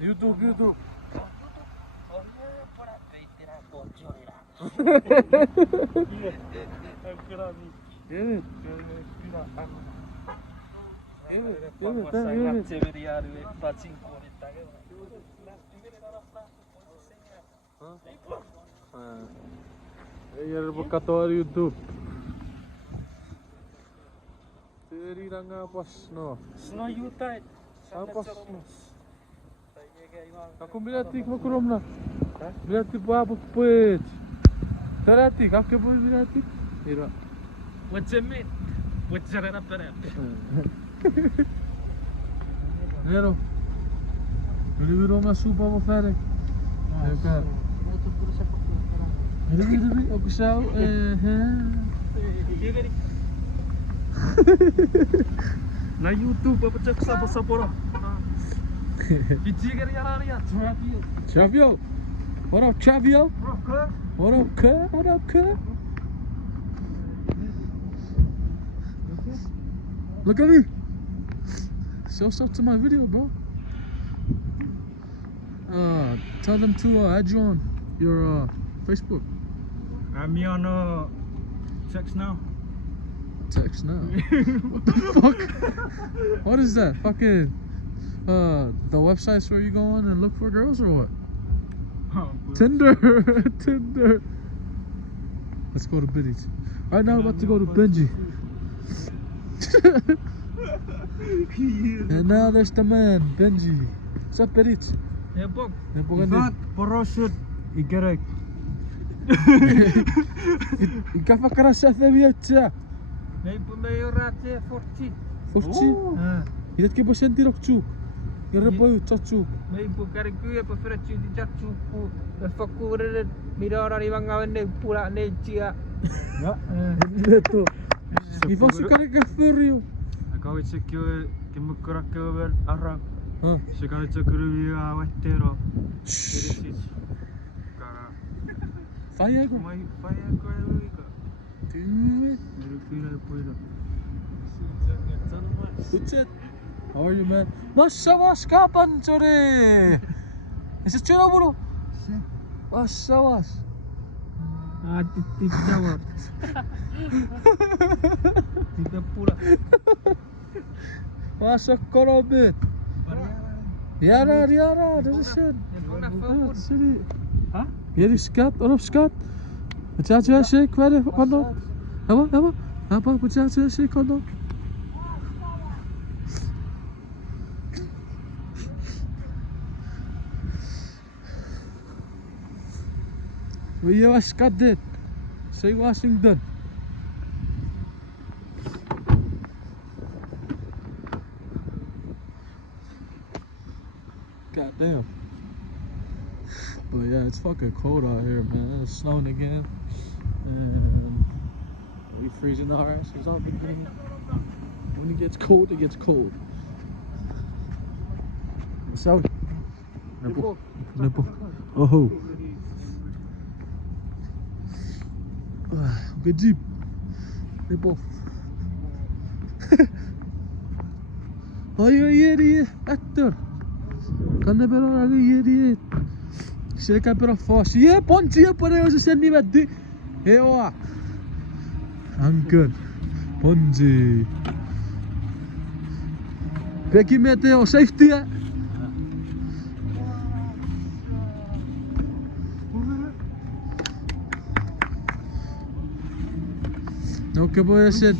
YouTube, YouTube. Evet. Iya, berkata YouTube. Teri ranga pas no. Snow Utah. Apa? Aku bilati ko kuromna. Bilati babu pet. Tarati kake boy bilati. Ira. What's it mean? What's it up there? Nero. Jullie weer om naar soep allemaal verder. Oké. Jullie ook zo. Na YouTube apa cek sapa-sapa. Biji kari ya. Chavio. What up, Chavio? What up, cuz? What up, cuz? Look at me. Show stuff to my video, bro. Tell them to add you on your Facebook. I'm on text now. Text now. What the fuck? What is that? Fucking the websites where you go on and look for girls or what? Oh, Tinder. Tinder. Let's go to Biddy's. Right now we're about to go to Benji. And now there's the man, Benji. What's up, Biddy's? Ya bok. Ivan, porosut igerek. Ikafa karasa thevia. Nee, bij raadje 40. Forti? Idat ke pasenti rokchuk. Ireboy chachuk. Nee, bukari kuya pa fretchu di chachuku. Fakure mirara ni bangawende pura ne chia. Ja. Leto. Ivan sukare ka furio. Kau sekyo kemukura kewer arang. Ah. Sekali cekuru ya watero. Kara. Faya ko. Mai faya ko ka. Dude. What's it? How are you, man? Masawas kapan sore? Isa chura bro. Masawas. Titik jawab. Tidak pula. Masak korobet. Yara, dat is het. Hah? Hier is skat, op skat. Wat jij zegt, kwade kondom. Apa, wat jij zegt, kondom. Wie was skat dit? Say Washington. God damn. But yeah, it's fucking cold out here, man. It's snowing again. And we freezing our asses off again. When it gets cold, it gets cold. So, nipple. Oh. Good jeep. Nipple. Oh, you're an idiot, actor. Kan er però idiot. Se ka però fast. Yeah, ponchi pare o se ni veddi. Eo. Anker. Ponchi. Peki meteo safety. No que puede ser.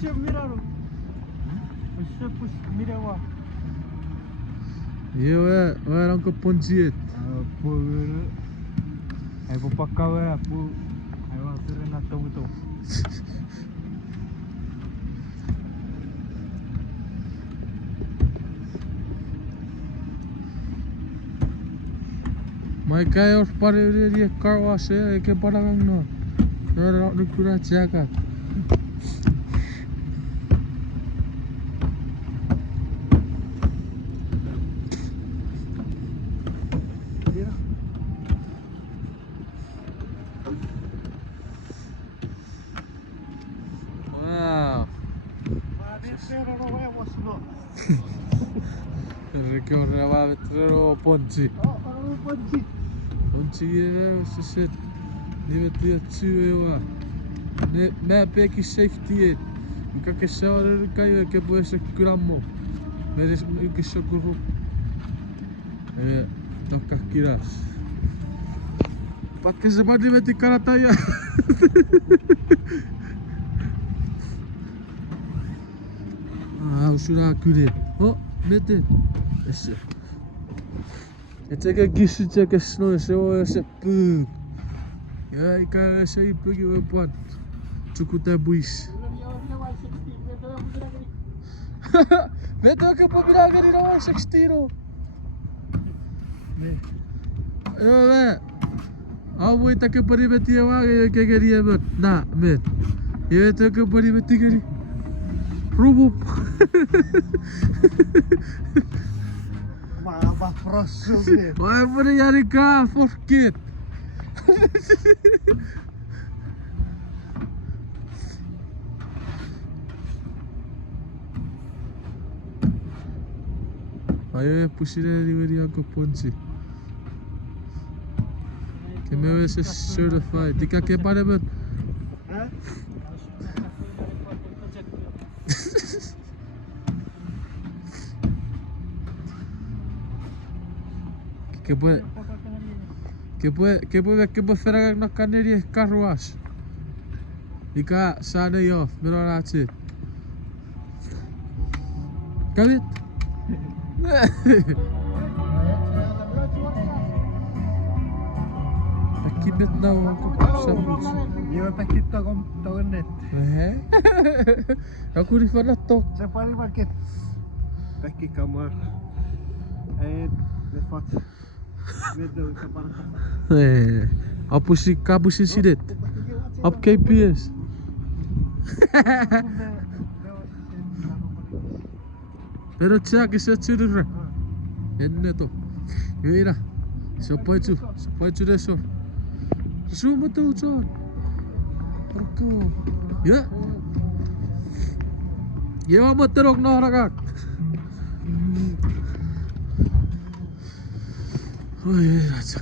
Yo, era un ponchi. Ai vou pra cá, ai vou fazer na tão. Mai kai os pare dia car wash ke parang no. Era no kura jaga. que horreba vetro ponchi. Ponchi. Ponchi era se nimetti tsuewa. Ne mä peki safety et. Mikä kesä on kai ke puhe se grammo. Meres kesä kuru. Tokka kiras. Pakke se padi veti karataya. Usuna kure. Meten. Esse. Eteke kissi teke snow se o se pug. Ja, ikä se ei pugi o pan. Chuukese buis. Veto que po milagre no vai 16. Ve. Au ita que pari beti wa que quería ver. Na, met. E veto que pari beti gari. Rubup. Maba frosso be. Vai pari yari ka forget. Ayo pusire di aku ponchi. Que me ves certified. Dika que para bet. Que puede hacer una canería carruaje. Dika sana yo, me lo hace. Kabit. Pakibet na ako sa bus. Yo pakita kom tonet. Aku di sana tok. Se pari market. Pakki kamar. Det fat. Vet du ska bara. Apusi kabusi sidet. Up KPS. Pero Chuukese churura. Enne to. Mira. Sopoichu resor. Suma tu chon. Porco. Ya. Lleva motorok no ragak. Oi,